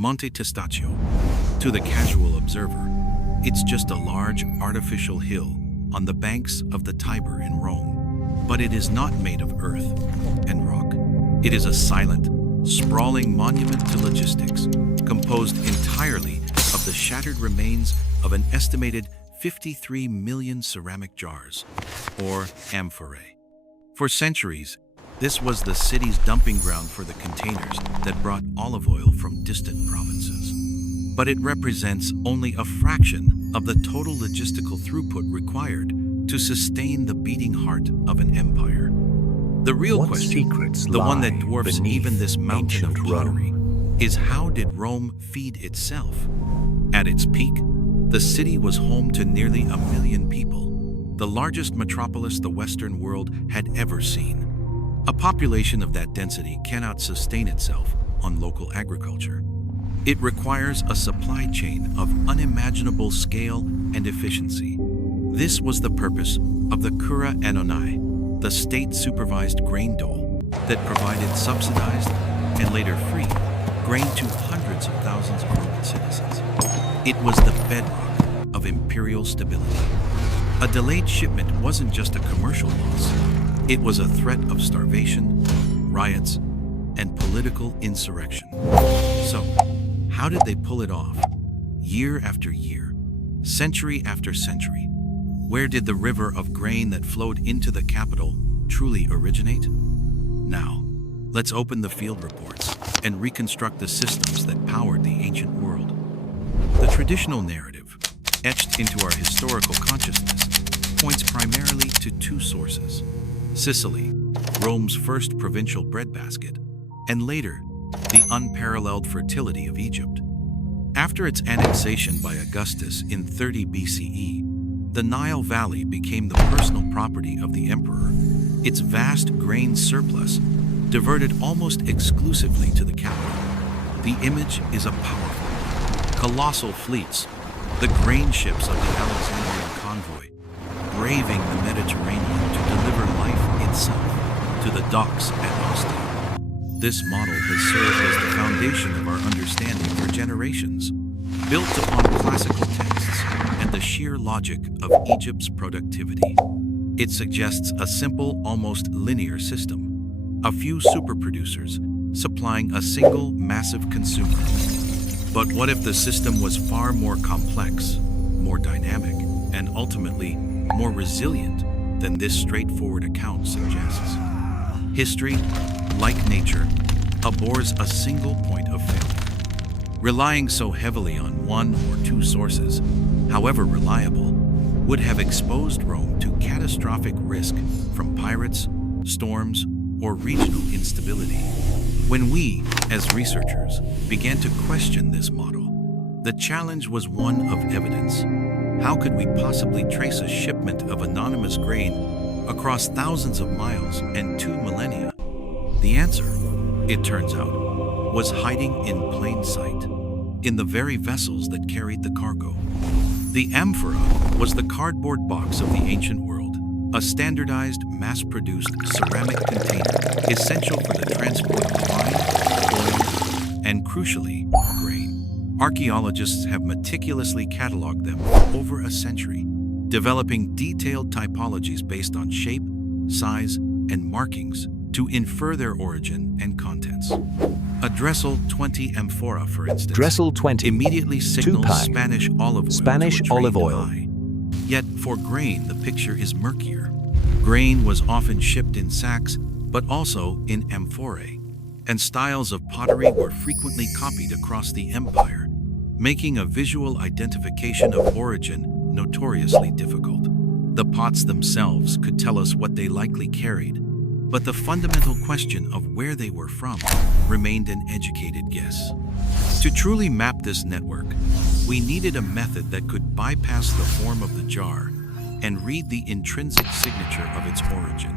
Monte Testaccio. To the casual observer, it's just a large artificial hill on the banks of the Tiber in Rome. But it is not made of earth and rock. It is a silent, sprawling monument to logistics, composed entirely of the shattered remains of an estimated 53 million ceramic jars, or amphorae. For centuries, this was the city's dumping ground for the containers that brought olive oil from distant provinces. But it represents only a fraction of the total logistical throughput required to sustain the beating heart of an empire. The real question, the one that dwarfs even this mountain of pottery, is how did Rome feed itself? At its peak, the city was home to nearly 1 million people, the largest metropolis the Western world had ever seen. A population of that density cannot sustain itself on local agriculture. It requires a supply chain of unimaginable scale and efficiency. This was the purpose of the Cura Annona, the state-supervised grain dole that provided subsidized and later free grain to hundreds of thousands of Roman citizens. It was the bedrock of imperial stability. A delayed shipment wasn't just a commercial loss. It was a threat of starvation, riots, and political insurrection. So, how did they pull it off? Year after year, century after century, where did the river of grain that flowed into the capital truly originate? Now, let's open the field reports and reconstruct the systems that powered the ancient world. The traditional narrative, etched into our historical consciousness, points primarily to two sources: Sicily, Rome's first provincial breadbasket, and later, the unparalleled fertility of Egypt. After its annexation by Augustus in 30 BCE, the Nile Valley became the personal property of the emperor. Its vast grain surplus diverted almost exclusively to the capital. The image is a powerful, colossal fleets, the grain ships of the Alexandrian convoy, braving the Mediterranean to deliver life itself to the docks at Ostia. This model has served as the foundation of our understanding for generations, built upon classical texts and the sheer logic of Egypt's productivity. It suggests a simple, almost linear system, a few superproducers supplying a single massive consumer. But what if the system was far more complex, more dynamic, and ultimately more resilient than this straightforward account suggests? History, like nature, abhors a single point of failure. Relying so heavily on one or two sources, however reliable, would have exposed Rome to catastrophic risk from pirates, storms, or regional instability. When we, as researchers, began to question this model, the challenge was one of evidence. How could we possibly trace a shipment of anonymous grain across thousands of miles and 2 millennia? The answer, it turns out, was hiding in plain sight, in the very vessels that carried the cargo. The amphora was the cardboard box of the ancient world, a standardized, mass-produced ceramic container essential for the transport of wine, oil, and crucially, grain. Archaeologists have meticulously cataloged them for over a century, developing detailed typologies based on shape, size, and markings to infer their origin and contents. A Dressel 20 amphora, for instance, Dressel 20, immediately signals two-pack, Spanish olive oil. Spanish to a olive trained oil. eye. Yet for grain, the picture is murkier. Grain was often shipped in sacks, but also in amphorae, and styles of pottery were frequently copied across the empire, making a visual identification of origin notoriously difficult. The pots themselves could tell us what they likely carried, but the fundamental question of where they were from remained an educated guess. To truly map this network, we needed a method that could bypass the form of the jar and read the intrinsic signature of its origin.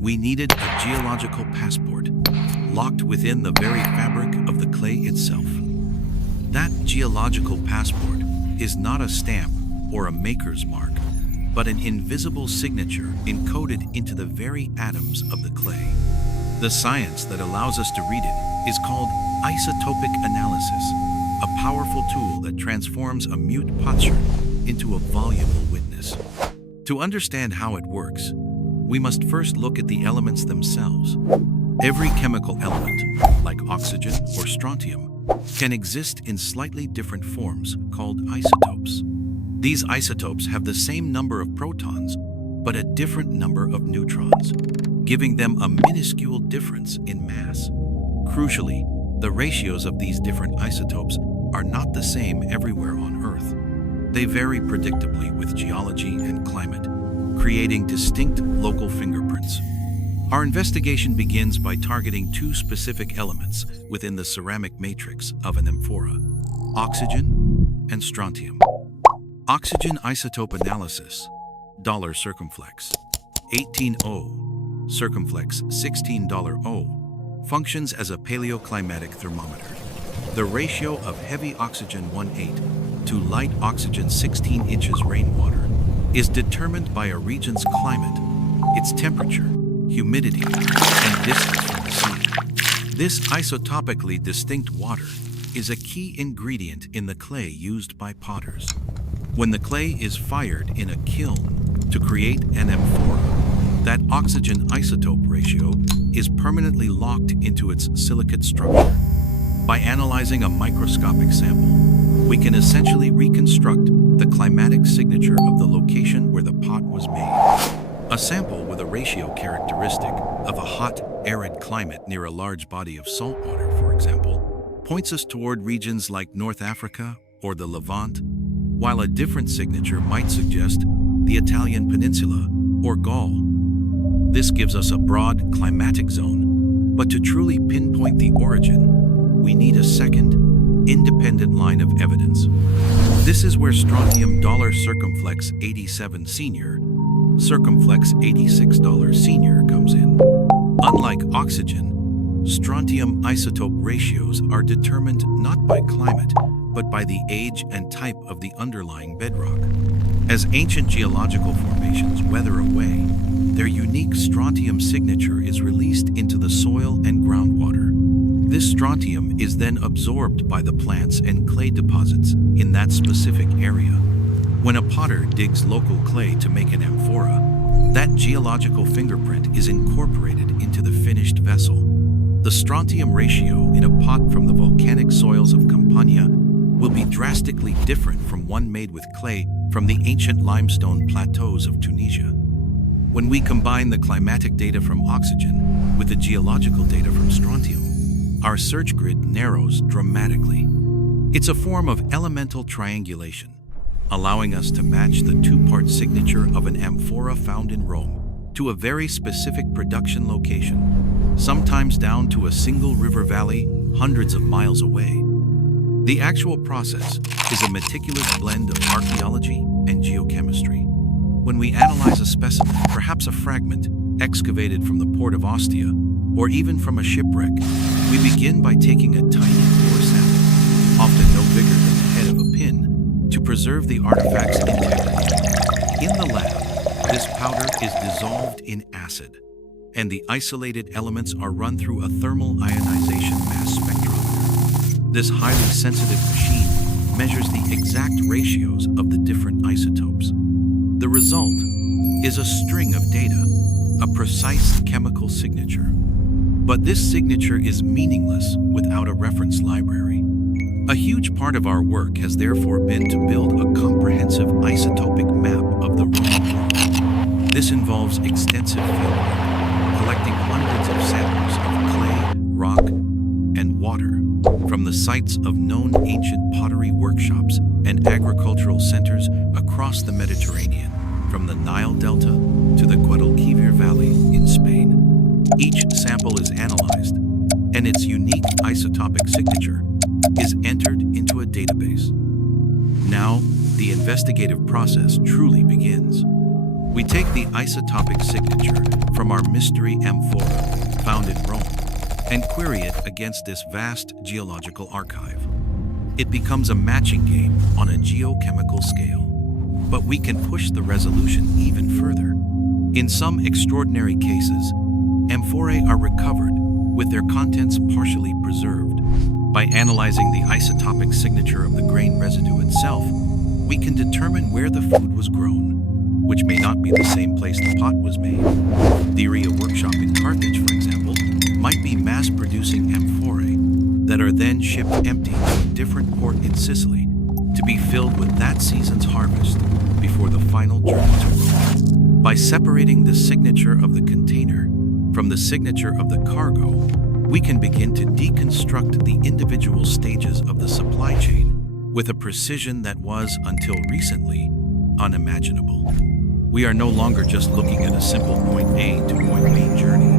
We needed a geological passport, locked within the very fabric of the clay itself. That geological passport is not a stamp or a maker's mark, but an invisible signature encoded into the very atoms of the clay. The science that allows us to read it is called isotopic analysis, a powerful tool that transforms a mute potsherd into a voluble witness. To understand how it works, we must first look at the elements themselves. Every chemical element, like oxygen or strontium, can exist in slightly different forms called isotopes. These isotopes have the same number of protons, but a different number of neutrons, giving them a minuscule difference in mass. Crucially, the ratios of these different isotopes are not the same everywhere on Earth. They vary predictably with geology and climate, creating distinct local fingerprints. Our investigation begins by targeting two specific elements within the ceramic matrix of an amphora: oxygen and strontium. Oxygen isotope analysis, dollar circumflex 18O, circumflex $16O, functions as a paleoclimatic thermometer. The ratio of heavy oxygen 1/8 to light oxygen 16 inches rainwater is determined by a region's climate, its temperature, humidity, and distance from the sea. This isotopically distinct water is a key ingredient in the clay used by potters. When the clay is fired in a kiln to create an amphora, that oxygen isotope ratio is permanently locked into its silicate structure. By analyzing a microscopic sample, we can essentially reconstruct the climatic signature of the location where the pot was made. A sample with a ratio characteristic of a hot, arid climate near a large body of salt water, for example, points us toward regions like North Africa or the Levant, while a different signature might suggest the Italian peninsula or Gaul. This gives us a broad climatic zone, but to truly pinpoint the origin, we need a second, independent line of evidence. This is where strontium dollar circumflex 87 senior, circumflex $86 senior comes in. Unlike oxygen, strontium isotope ratios are determined not by climate, but by the age and type of the underlying bedrock. As ancient geological formations weather away, their unique strontium signature is released into the soil and groundwater. This strontium is then absorbed by the plants and clay deposits in that specific area. When a potter digs local clay to make an amphora, that geological fingerprint is incorporated into the finished vessel. The strontium ratio in a pot from the volcanic soils of Campania will be drastically different from one made with clay from the ancient limestone plateaus of Tunisia. When we combine the climatic data from oxygen with the geological data from strontium, our search grid narrows dramatically. It's a form of elemental triangulation, allowing us to match the two-part signature of an amphora found in Rome to a very specific production location, sometimes down to a single river valley hundreds of miles away. The actual process is a meticulous blend of archaeology and geochemistry. When we analyze a specimen, perhaps a fragment excavated from the port of Ostia, or even from a shipwreck, we begin by taking a tiny pore sample, often no bigger than the head of a pin, to preserve the artifact's integrity. In the lab, this powder is dissolved in acid, and the isolated elements are run through a thermal ionization mass spectrometer. This highly sensitive machine measures the exact ratios of the different isotopes. The result is a string of data, a precise chemical signature. But this signature is meaningless without a reference library. A huge part of our work has therefore been to build a comprehensive isotopic map of the Roman world. This involves extensive fieldwork, collecting hundreds of samples of clay, rock, and water from the sites of known ancient pottery workshops and agricultural centers across the Mediterranean, from the Nile Delta to the Guadalquivir Valley in Spain. Each sample is analyzed, and its unique isotopic signature is entered into a database. Now, the investigative process truly begins. We take the isotopic signature from our mystery amphora found in Rome and query it against this vast geological archive. It becomes a matching game on a geochemical scale, but we can push the resolution even further. In some extraordinary cases, amphorae are recovered with their contents partially preserved. By analyzing the isotopic signature of the grain residue itself, we can determine where the food was grown, which may not be the same place the pot was made. The Archaeology workshop in Carthage, for example, might be mass-producing amphorae that are then shipped empty to a different port in Sicily to be filled with that season's harvest before the final journey to Rome. By separating the signature of the container from the signature of the cargo, we can begin to deconstruct the individual stages of the supply chain with a precision that was, until recently, unimaginable. We are no longer just looking at a simple point A to point B journey,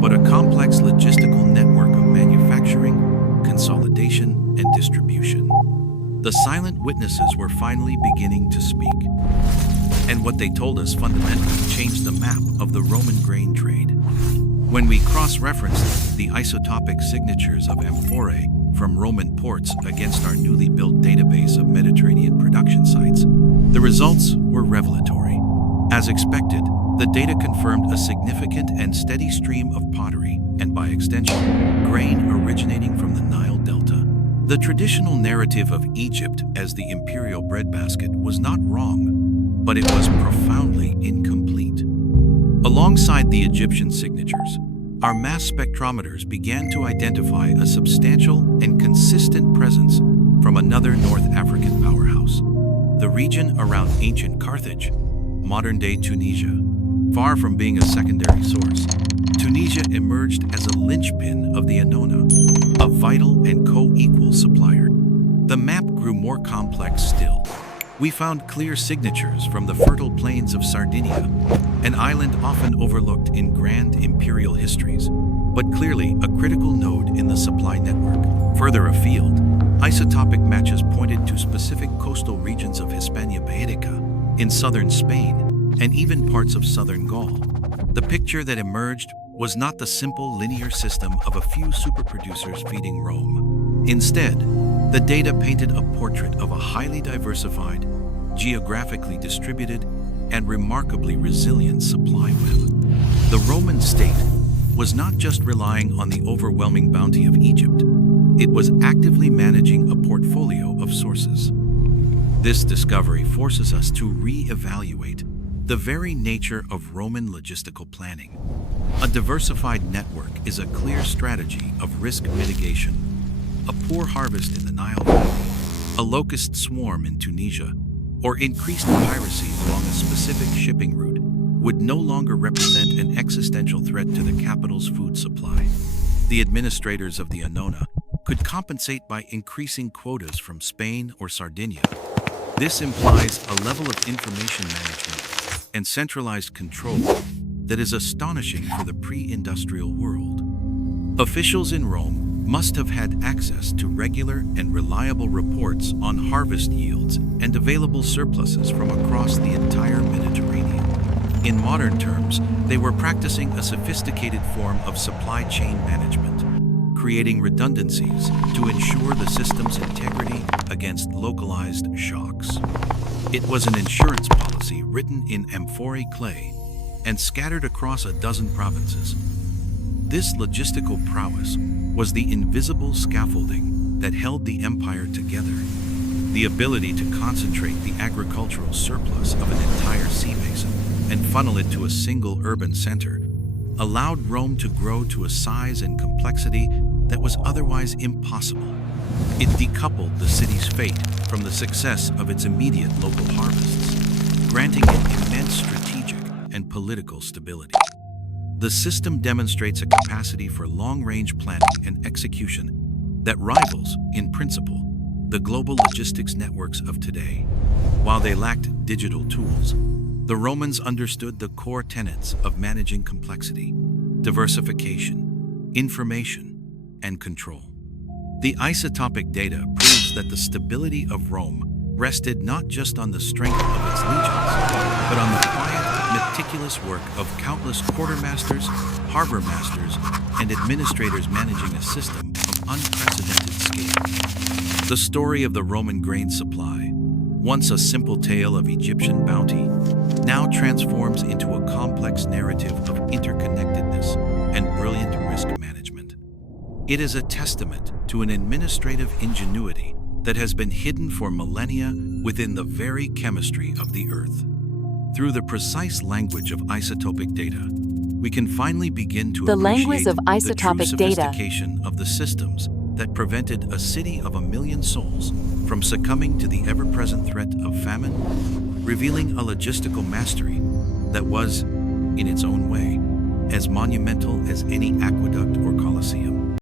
but a complex logistical network of manufacturing, consolidation, and distribution. The silent witnesses were finally beginning to speak, and what they told us fundamentally changed the map of the Roman grain trade. When we cross-referenced the isotopic signatures of amphorae from Roman ports against our newly built database of Mediterranean production sites, the results were revelatory. As expected, the data confirmed a significant and steady stream of pottery, and by extension, grain originating from the Nile Delta. The traditional narrative of Egypt as the imperial breadbasket was not wrong, but it was profoundly incomplete. Alongside the Egyptian signatures, our mass spectrometers began to identify a substantial and consistent presence from another North African powerhouse. The region around ancient Carthage, modern-day Tunisia. Far from being a secondary source, Tunisia emerged as a linchpin of the Annona, a vital and co-equal supplier. The map grew more complex still. We found clear signatures from the fertile plains of Sardinia, an island often overlooked in grand imperial histories, but clearly a critical node in the supply network. Further afield, isotopic matches pointed to specific coastal regions of Hispania Baetica, in southern Spain, and even parts of southern Gaul. The picture that emerged was not the simple linear system of a few superproducers feeding Rome. Instead, the data painted a portrait of a highly diversified, geographically distributed, and remarkably resilient supply web. The Roman state was not just relying on the overwhelming bounty of Egypt, it was actively managing a portfolio of sources. This discovery forces us to re-evaluate the very nature of Roman logistical planning. A diversified network is a clear strategy of risk mitigation. A poor harvest in the Nile Valley, a locust swarm in Tunisia, or increased piracy along a specific shipping route would no longer represent an existential threat to the capital's food supply. The administrators of the Annona could compensate by increasing quotas from Spain or Sardinia. This implies a level of information management and centralized control that is astonishing for the pre-industrial world. Officials in Rome must have had access to regular and reliable reports on harvest yields and available surpluses from across the entire Mediterranean. In modern terms, they were practicing a sophisticated form of supply chain management, creating redundancies to ensure the system's integrity against localized shocks. It was an insurance policy written in Amphorae clay and scattered across a dozen provinces. This logistical prowess was the invisible scaffolding that held the empire together. The ability to concentrate the agricultural surplus of an entire sea basin and funnel it to a single urban center allowed Rome to grow to a size and complexity that was otherwise impossible. It decoupled the city's fate from the success of its immediate local harvests, granting it immense strategic and political stability. The system demonstrates a capacity for long-range planning and execution that rivals, in principle, the global logistics networks of today. While they lacked digital tools, the Romans understood the core tenets of managing complexity, diversification, information, and control. The isotopic data proves that the stability of Rome rested not just on the strength of its legions, but on the quiet, meticulous work of countless quartermasters, harbor masters, and administrators managing a system of unprecedented scale. The story of the Roman grain supply, once a simple tale of Egyptian bounty, now transforms into a complex narrative of interconnectedness and brilliant risk management. It is a testament to an administrative ingenuity that has been hidden for millennia within the very chemistry of the Earth. Through the precise language of isotopic data, we can finally begin to appreciate of the isotopic true data. sophistication of the systems that prevented a city of 1,000,000 souls from succumbing to the ever-present threat of famine, revealing a logistical mastery that was, in its own way, as monumental as any aqueduct or coliseum.